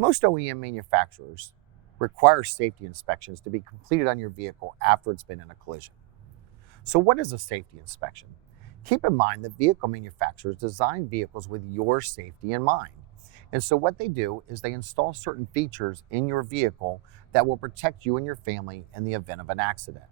Most OEM manufacturers require safety inspections to be completed on your vehicle after it's been in a collision. So what is a safety inspection? Keep in mind that vehicle manufacturers design vehicles with your safety in mind. And so what they do is they install certain features in your vehicle that will protect you and your family in the event of an accident.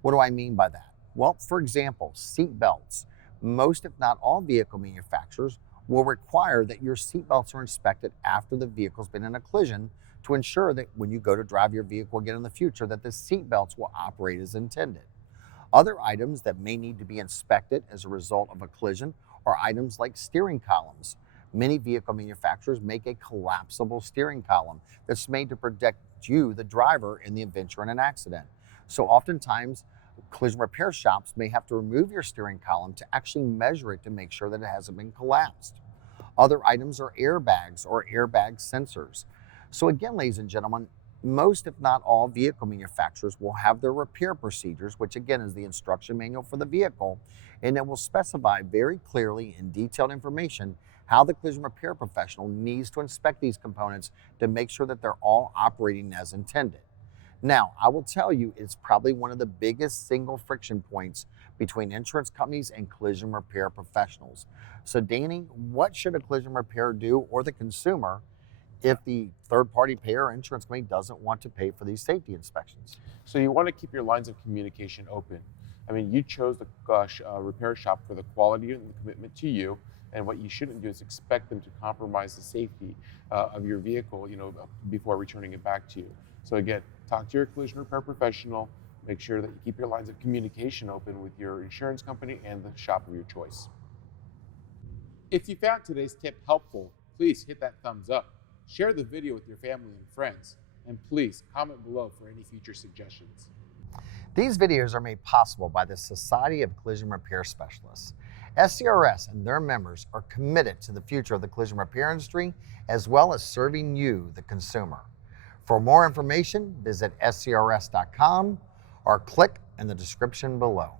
What do I mean by that? Well, for example, seat belts. Most, if not all, vehicle manufacturers will require that your seat belts are inspected after the vehicle's been in a collision to ensure that when you go to drive your vehicle again in the future, that the seat belts will operate as intended. Other items that may need to be inspected as a result of a collision are items like steering columns. Many vehicle manufacturers make a collapsible steering column that's made to protect you, the driver, in the event you're in an accident. So oftentimes, collision repair shops may have to remove your steering column to actually measure it to make sure that it hasn't been collapsed. Other items are airbags or airbag sensors. So again, ladies and gentlemen, most, if not all, vehicle manufacturers will have their repair procedures, which again is the instruction manual for the vehicle, and it will specify very clearly in detailed information how the collision repair professional needs to inspect these components to make sure that they're all operating as intended. Now, I will tell you, it's probably one of the biggest single friction points between insurance companies and collision repair professionals. So Danny, what should a collision repair do, or the consumer, if the third-party payer or insurance company doesn't want to pay for these safety inspections? So you want to keep your lines of communication open. I mean, you chose the repair shop for the quality and the commitment to you, and what you shouldn't do is expect them to compromise the safety of your vehicle, before returning it back to you. So again, talk to your collision repair professional. Make sure that you keep your lines of communication open with your insurance company and the shop of your choice. If you found today's tip helpful, please hit that thumbs up. Share the video with your family and friends, and please comment below for any future suggestions. These videos are made possible by the Society of Collision Repair Specialists. SCRS and their members are committed to the future of the collision repair industry, as well as serving you, the consumer. For more information, visit scrs.com or click in the description below.